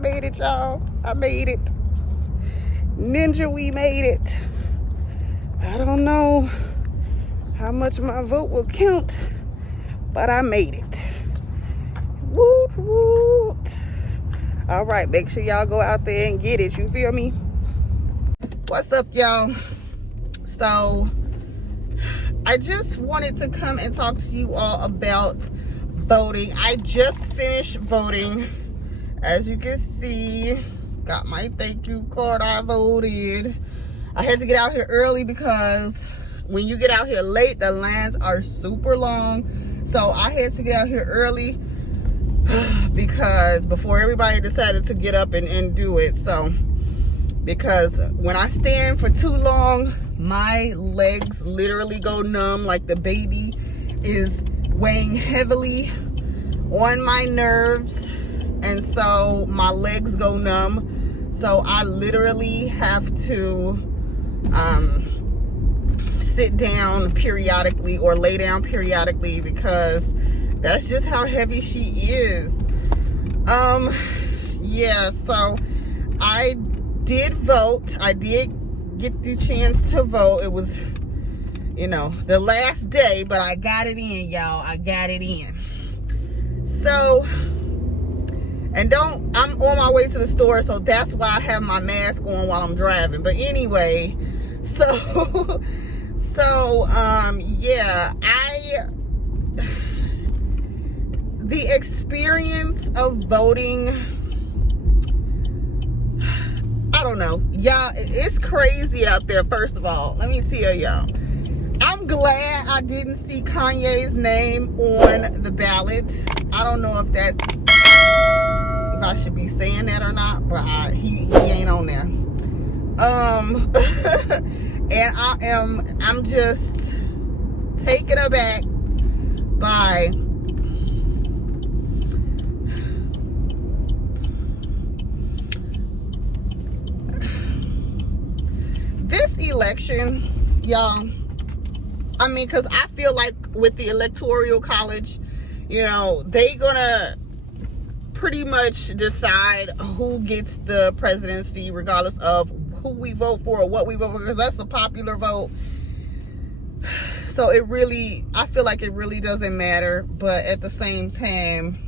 made it, y'all. I made it. Ninja, we made it. I don't know how much my vote will count, but I made it. Woot woot. All right, make sure y'all go out there and get it. You feel me? What's up, y'all? So I just wanted to come and talk to you all about voting. I just finished voting. As you can see, got my thank you card. I voted. I had to get out here early because when you get out here late, the lines are super long. So I had to get out here early because before everybody decided to get up and do it. So because when I stand for too long, my legs literally go numb, like the baby is weighing heavily on my nerves, and so my legs go numb. So I literally have to sit down periodically or lay down periodically because that's just how heavy she is. Yeah, so I did vote. I did get the chance to vote. It was, you know, the last day, but I got it in, y'all. I got it in. So, and I'm on my way to the store, so that's why I have my mask on while I'm driving. But anyway, so yeah, the experience of voting, I don't know, y'all, it's crazy out there. First of all, let me tell y'all, I'm glad I didn't see Kanye's name on the ballot. I don't know if I should be saying that or not, but he ain't on there. And I'm just taken aback by this election, y'all. I mean, because I feel like with the Electoral College, you know, they gonna pretty much decide who gets the presidency regardless of who we vote for or what we vote for, because that's the popular vote. So I feel like it really doesn't matter. But at the same time,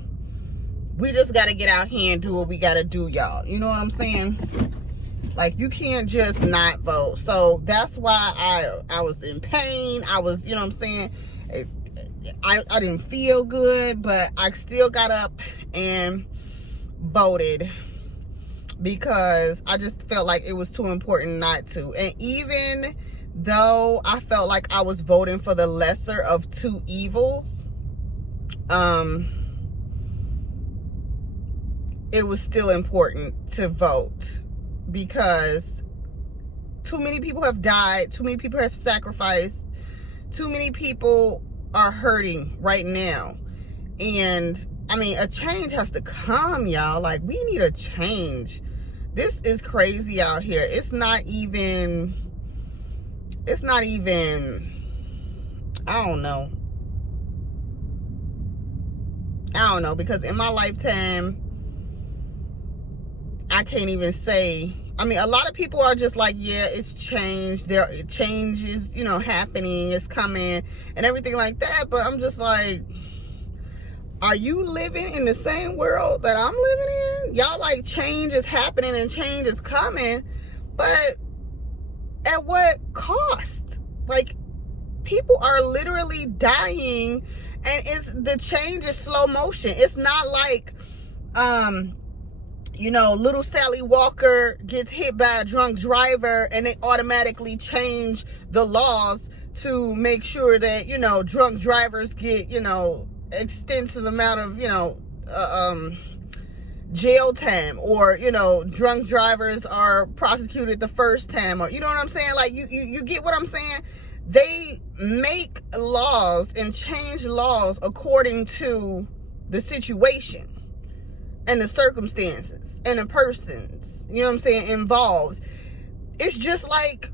we just got to get out here and do what we got to do, y'all. You know what I'm saying? Like, you can't just not vote. So that's why I was in pain. I was, you know what I'm saying? I didn't feel good, but I still got up and voted because I just felt like it was too important not to. And even though I felt like I was voting for the lesser of two evils, it was still important to vote because too many people have died, too many people have sacrificed, too many people are hurting right now. And I mean, a change has to come, y'all. Like, we need a change. This is crazy out here. It's not even, I don't know, because in my lifetime, I can't even say. I mean, a lot of people are just like, yeah, it's changed. Change is, you know, happening, it's coming and everything like that. But I'm just like, are you living in the same world that I'm living in? Y'all like, change is happening and change is coming, but at what cost? Like, people are literally dying, and the change is slow motion. It's not like, you know, little Sally Walker gets hit by a drunk driver and they automatically change the laws to make sure that, you know, drunk drivers get, you know, extensive amount of, you know, jail time, or, you know, drunk drivers are prosecuted the first time, or, you know what I'm saying? Like, you get what I'm saying? They make laws and change laws according to the situation and the circumstances and the persons, you know what I'm saying, involved. It's just like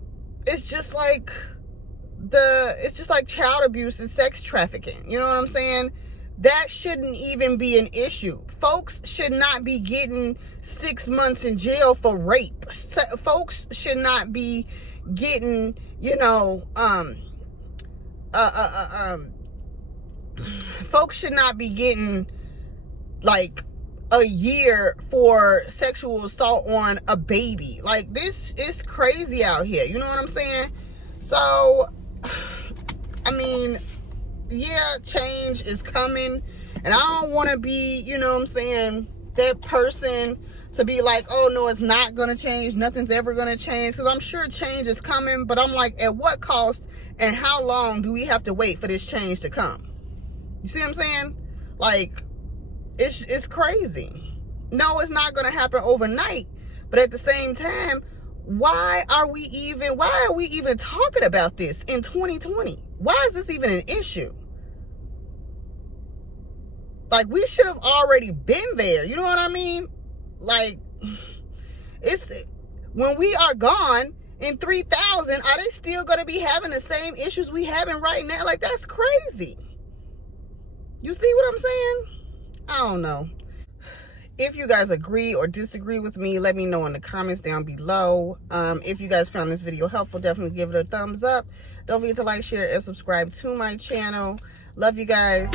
child abuse and sex trafficking. You know what I'm saying? that shouldn't even be an issue. Folks should not be getting 6 months in jail for rape. Folks should not be getting, folks should not be getting like a year for sexual assault on a baby. Like, this is crazy out here. You know what I'm saying? So, I mean, yeah, change is coming, and I don't want to be, that person to be like, oh no, it's not gonna change, nothing's ever gonna change, because I'm sure change is coming, but I'm like, at what cost and how long do we have to wait for this change to come? You see what I'm saying? Like, it's crazy. No, it's not gonna happen overnight, but at the same time, why are we even talking about this in 2020? Why is this even an issue? Like, we should have already been there. You know what I mean? Like, it's when we are gone in 3000, are they still going to be having the same issues we having right now? Like, that's crazy. You see what I'm saying? I don't know. If you guys agree or disagree with me, let me know in the comments down below. If you guys found this video helpful, definitely give it a thumbs up. Don't forget to like, share, and subscribe to my channel. Love you guys.